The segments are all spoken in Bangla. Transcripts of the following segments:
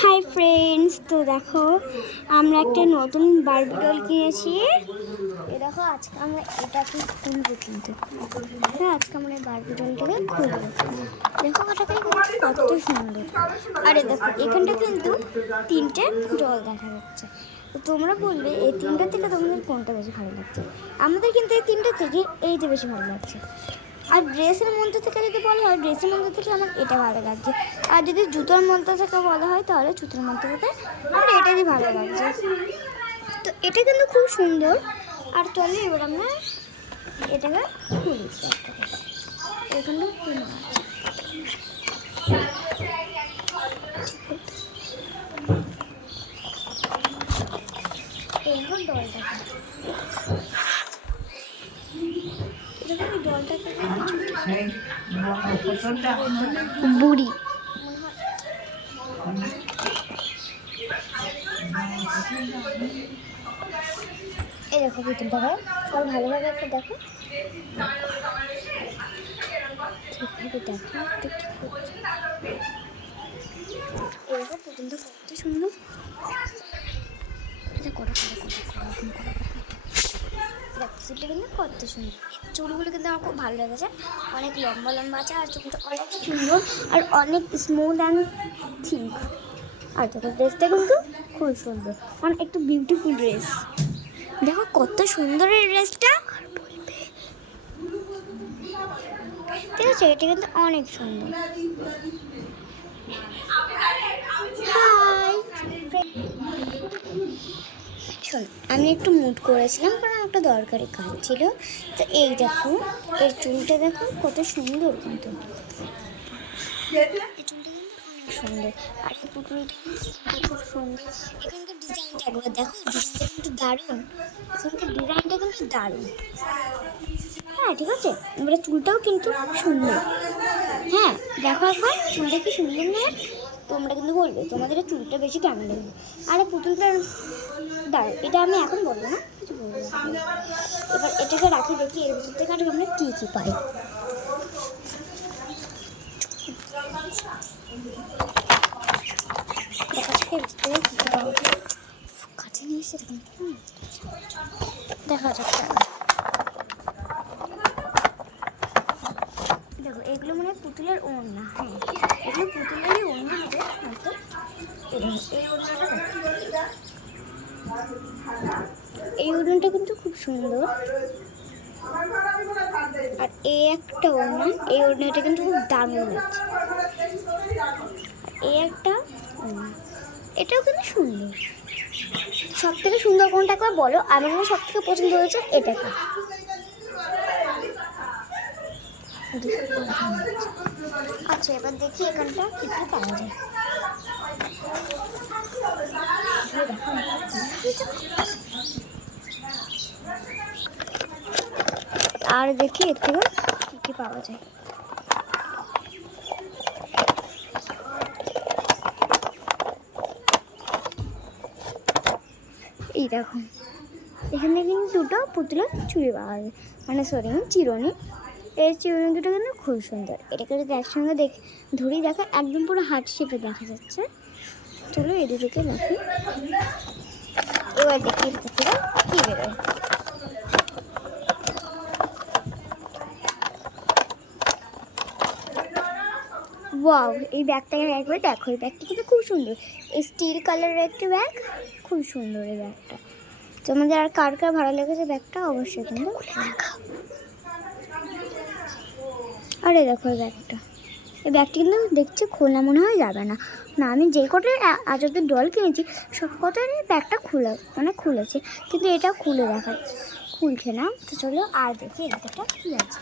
হাই ফ্রেন্ডস, তো দেখো আমরা একটা নতুন বারবি ডল কিনেছি। এ দেখো আজকে আমরা এটাকে খুলবো কিন্তু। হ্যাঁ, আজকে আমরা এই বারবি ডলটাকে খুলবো। দেখো এটাকে কত সুন্দর। আরে দেখো এখানটা কিন্তু তিনটে ডল দেখা যাচ্ছে। তো তোমরা বলবে এই তিনটা থেকে তোমাদের কোনটা বেশি ভালো লাগছে? আমাদের কিন্তু এই তিনটা থেকে এইটা বেশি ভালো লাগছে। আর ড্রেসের মধ্যে থেকে যদি বলা হয়, ড্রেসের মধ্যে থেকে আমার এটা ভালো লাগছে। আর যদি জুতোর মধ্যে থেকে বলা হয় তাহলে জুতোর মধ্যে থেকে আমার এটাই ভালো লাগছে। তো এটা কিন্তু খুব সুন্দর। আর চলে এবার আমরা এটাকে খুলি। এখানে বুড়ি এই দেখো ভিতরটা হয় আর ভালোভাবে একটা দেখো, ঠিকভাবে দেখো এরকম পুতুলটা কত সুন্দর। এটা করা পুতুলটা কিন্তু কত সুন্দর। চুলগুলো কিন্তু আমার খুব ভালো লেগেছে, অনেক লম্বা লম্বা আছে আর চুলটা অনেক সুন্দর আর অনেক স্মুথ অ্যান্ড থিক। আর দেখো ড্রেসটা কিন্তু খুব সুন্দর, মানে একটু বিউটিফুল ড্রেস। দেখো কত সুন্দর এই ড্রেসটা, ঠিক আছে? এটা কিন্তু অনেক সুন্দর। হাই, শোন, আমি একটু মুড করেছিলাম কারণ একটা দরকারি কাজ ছিল। তো এই দেখো এর চুলটা দেখো কত সুন্দর কিন্তু, সুন্দর। আর এই পুতুলটা খুব সুন্দর। এখানকার ডিজাইনটা একবার দেখো, ডিজাইনটা কিন্তু দারুণ। এখানকার ডিজাইনটা কিন্তু দারুণ। হ্যাঁ ঠিক আছে, এবারে চুলটাও কিন্তু খুব সুন্দর। হ্যাঁ দেখো একবার চুলটা কি সুন্দর না? তোমরা কিন্তু বলবে তোমাদের চুলটা বেশি কেমন লাগবে। আর পুতুলটা দাঁড়াও, এটা আমি এখন বলবো না, কিছু বলবো। এবার এটাকে রাখি, দেখি এর ভিতর থেকে আমরা কী কী পাই। কাছে নিয়ে এসে দেখা যাচ্ছে। দেখো এগুলো মনে হয় পুতুলের ওড়না। হ্যাঁ এগুলো পুতুলেরই ওড়না হবে হয়তো। এই ওড়নাটা কিন্তু খুব সুন্দর। আর এই একটা ওড়না, এই ওড়নাটা কিন্তু খুব দারুণ লাগছে। এই একটা ওড়না, এটাও কিন্তু সুন্দর। সব থেকে সুন্দর কোনটা একবার বলো? আমার মনে সব থেকে পছন্দ হয়েছে এটাকে। আচ্ছা এবার দেখি এখানটা কি কি পাওয়া যায়। আর দেখি এর থেকে কি কি পাওয়া যায়। এই দেখো এখানে কিন্তু দুটো পুতুলের চুড়ি পাওয়া যায়, মানে সরি চিরুনি। এই চিরুনি দুটো কিন্তু খুব সুন্দর। এটাকে যদি একসঙ্গে ধরি দেখো একদম পুরো হার্ট শেপে দেখা যাচ্ছে। চলো এই দুটোকে রাখি। এবার দেখি এটা থেকে কী বেরোয়। ওয়াও, এই ব্যাগটাকে একবার দেখো, এই ব্যাগটা কিন্তু খুব সুন্দর। এই স্টিল কালারের একটা ব্যাগ, খুব সুন্দর এই ব্যাগটা। তোমাদের আর কার কার ভালো লেগেছে ব্যাগটা অবশ্যই কিন্তু। আরে দেখো এই ব্যাগটা, এই ব্যাগটা কিন্তু দেখছি খোলা মনে হয় যাবে না। না আমি যে কটার আজ অব্দি ডল কিনেছি সব কটারই ব্যাগটা খোলা, মানে খুলেছে, কিন্তু এটা খুলে দেখাচ্ছে, খুলছে না। তো চলো আর দেখি এর ভিতরটা কী আছে।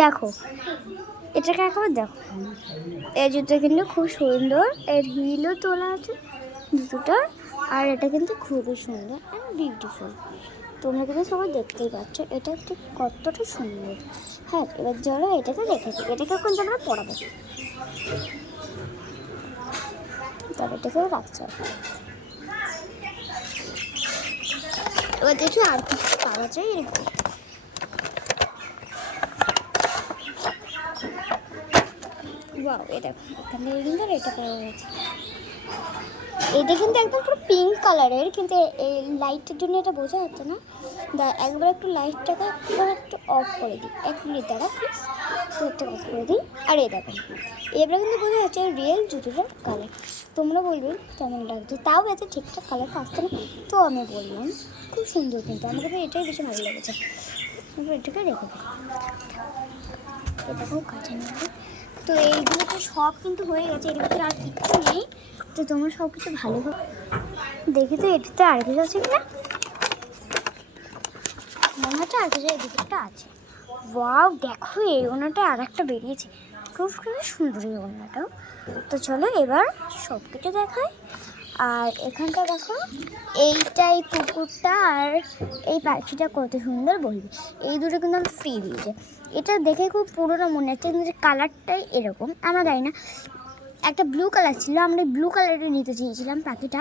দেখো এটাকে একবার দেখো, এই জুতো কিন্তু খুব সুন্দর, এর হিলও তোলা আছে জুতোটার। আর এটা কিন্তু খুবই সুন্দর অ্যান্ড বিউটিফুল। তোমরা কিন্তু সবাই দেখতেই পাচ্ছ এটা ঠিক কতটা সুন্দর। হ্যাঁ এবার চলো এটাকে রেখেছি, এটাকে এখন আমরা পড়াবো, তবে এটাকেও রাখতে হবে। এবার দেখি আর কিছু পাওয়া যায় এরকম। বাহ, এটা এখানে কিন্তু এটা করা গেছে। এটা কিন্তু একদম পুরো পিঙ্ক কালারের, কিন্তু এই লাইটের জন্য এটা বোঝা যাচ্ছে না। একবার একটু লাইটটাকে একটু অফ করে দিই, 1 মিনিট দাঁড়া প্লিজ, একটু অফ করে দিই। আর এই দেখো, এবার কিন্তু বোঝা যাচ্ছে রিয়েল জুতোটার কালার। তোমরা বলবে কেমন লাগছে, তাও এত ঠিকঠাক কালারটা আসছে না, তো আমি বললাম খুব সুন্দর, কিন্তু আমার কাছে এটাই বেশি ভালো লেগেছে। এটাকে রেখে দিই, এটাকেও কাছে নেবে। তো এইগুলো তো সব কিন্তু হয়ে গেছে, এর ভিতরে আর কিচ্ছু নেই। তো তোমরা সব কিছু ভালোভাবে দেখি। তো এটাতে আর কিছু আছে কিনা, মনে হচ্ছে আর কিছু এই ভিতরটা আছে। ওয়াও, দেখো এই ওনাটা আর একটা বেরিয়েছে, খুব সুন্দর এই ওনাটাও। তো চলো এবার সব কিছু দেখাই। আর এখানটা দেখো, এইটাই কুকুরটা আর এই পাখিটা কত সুন্দর বলবি। এই দুটো কিন্তু আমি ফ্রি দিয়েছে। এটা দেখে খুব পুরোনো মনে হচ্ছে, কিন্তু কালারটাই এরকম। আমরা জানি না, একটা ব্লু কালার ছিল, আমরা ব্লু কালারটা নিতে চেয়েছিলাম পাখিটা,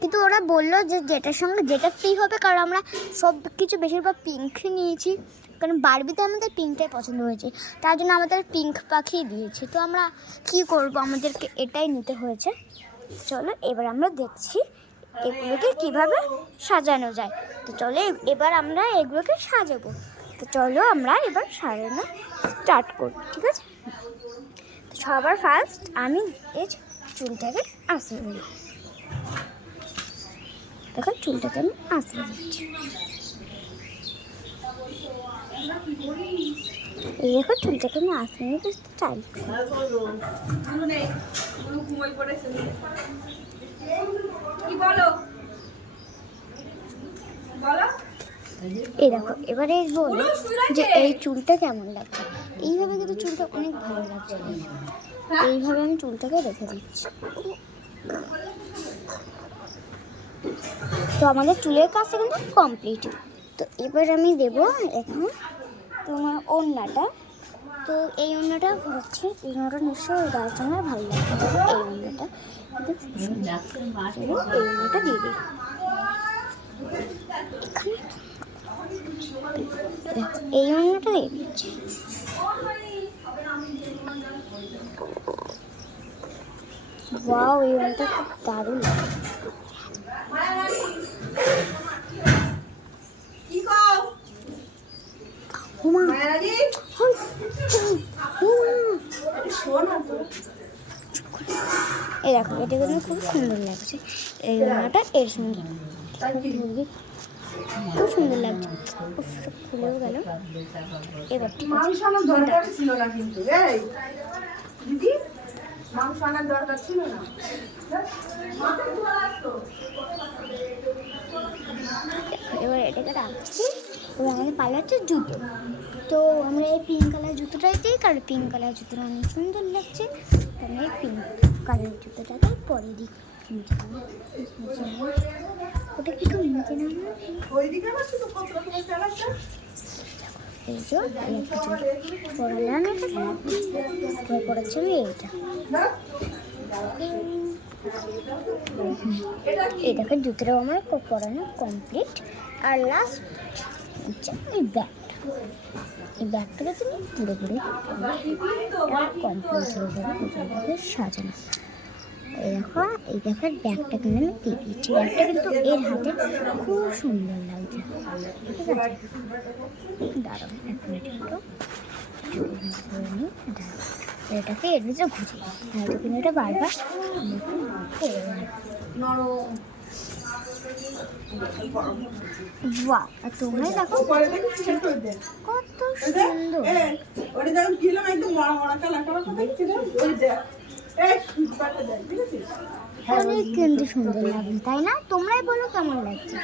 কিন্তু ওরা বললো যে যেটার সঙ্গে যেটা ফ্রি হবে, কারণ আমরা সব কিছু বেশিরভাগ পিঙ্ক নিয়েছি, কারণ বারবিতে আমাদের পিঙ্কটাই পছন্দ হয়েছে, তার জন্য আমাদের পিঙ্ক পাখি দিয়েছে। তো আমরা কী করব, আমাদেরকে এটাই নিতে হয়েছে। চলো এবার আমরা দেখছি এগুলোকে কিভাবে সাজানো যায়। তো চলো এবার আমরা এগুলোকে সাজাবো। তো চলো আমরা এবার সাজানো স্টার্ট করি, ঠিক আছে? তো সবার ফার্স্ট আমি এই চুলটাকে আঁচড়ে দিই। দেখো চুলটাকে আমি আঁচড়ে দিচ্ছি। এই দেখো চুলটাকে আমি আঁচড়ে নিয়ে স্টাইল। এই দেখো এবারে বলো যে এই চুলটা কেমন লাগছে। এইভাবে কিন্তু চুলটা অনেক ভালো লাগছে। এইভাবে আমি চুলটাকে রেখে দিচ্ছি। তো আমাদের চুলের কাজটা কিন্তু কমপ্লিট। তো এবার আমি দেবো এখন তোমার ওড়নাটা। তো এই ওড়নাটা হচ্ছে, এই ওড়নাটা নিশ্চয়ই গায়ের সঙ্গে ভালো লাগবে। এই ওড়নাটা এই ওড়নাটা দিয়ে দিই এখানে, এই ওড়নাটা দিয়ে দিচ্ছি। ওয়াও, এই ওড়নাটা খুব দারুণ লাগে। এই দেখো, এটা কিন্তু খুব সুন্দর লাগছে। এই ওড়নাটা এর সঙ্গে খুব সুন্দর লাগছে। খুলেও গেল। এবার ঠিক আছে, এবার এটাকে রাখছি। এবার আমাদের পাল্লাচ্ছে জুতো। তো আমরা এই পিঙ্ক কালার জুতোটাই দিই, কারণ পিঙ্ক কালার জুতোটা অনেক সুন্দর লাগছে। আমি এই পিঙ্ক কালার জুতোটাকে পরে দিই। ওটা কিন্তু নিচে নামা, এই যে পড়ালাম, এটা পড়াচ্ছিল এইটা। এই দেখো জুতোটাও আমার পরানো কমপ্লিট। আর লাস্ট হচ্ছে এই ব্যাগটা। এই ব্যাগটাকে তুমি পুরোপুরি কমপ্লিট হয়ে যাবে সাজানো। এই দেখো, এই দেখো ব্যাগটা কিন্তু আমি দিয়ে দিচ্ছি। ব্যাগটা কিন্তু এর হাতে খুব সুন্দর লাগছে, ঠিক আছে? দাঁড়াও 1 মিনিট একটু এটাকে এর ভিতরে ঘুষে দিই, তাহলে কিন্তু এটা বারবার তোমরাই দেখো কত সুন্দর, অনেক কিন্তু সুন্দর লাগছে, তাই না? তোমরাই বলো কেমন লাগছে।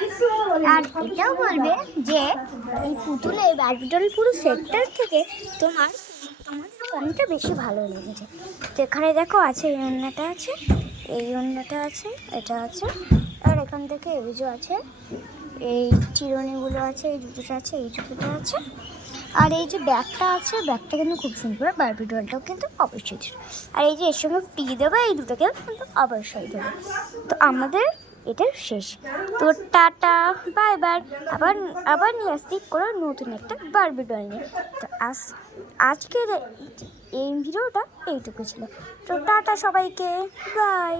আর এটাও বলবে যে এই পুতুলের বারবিডল পুরো সেটটার থেকে তোমার কোনটা বেশি ভালো লেগেছে। তো এখানে দেখো আছে, এই ওড়নাটা আছে, এই ওড়নাটা আছে, এটা আছে, আর এখান থেকে এই যে আছে, এই চিরুনিগুলো আছে, এই জুতোটা আছে, এই জুতোটা আছে, আর এই যে ব্যাগটা আছে, ব্যাগটা কিন্তু খুব সুন্দর। বারবি ডলটাও কিন্তু অবশ্যই, আর এই যে এর সঙ্গে ফ্রি দেবো, এই দুটোকেও কিন্তু অবশ্যই দেবো। তো আমাদের এটা শেষ। তো টাটা, বাই বাই। আবার আবার নিয়ে আসছি কোনো নতুন একটা বারবি ডল নিয়ে। তো আজকের এই ভিডিওটা এইটুকু ছিল। তো টাটা সবাইকে, বাই।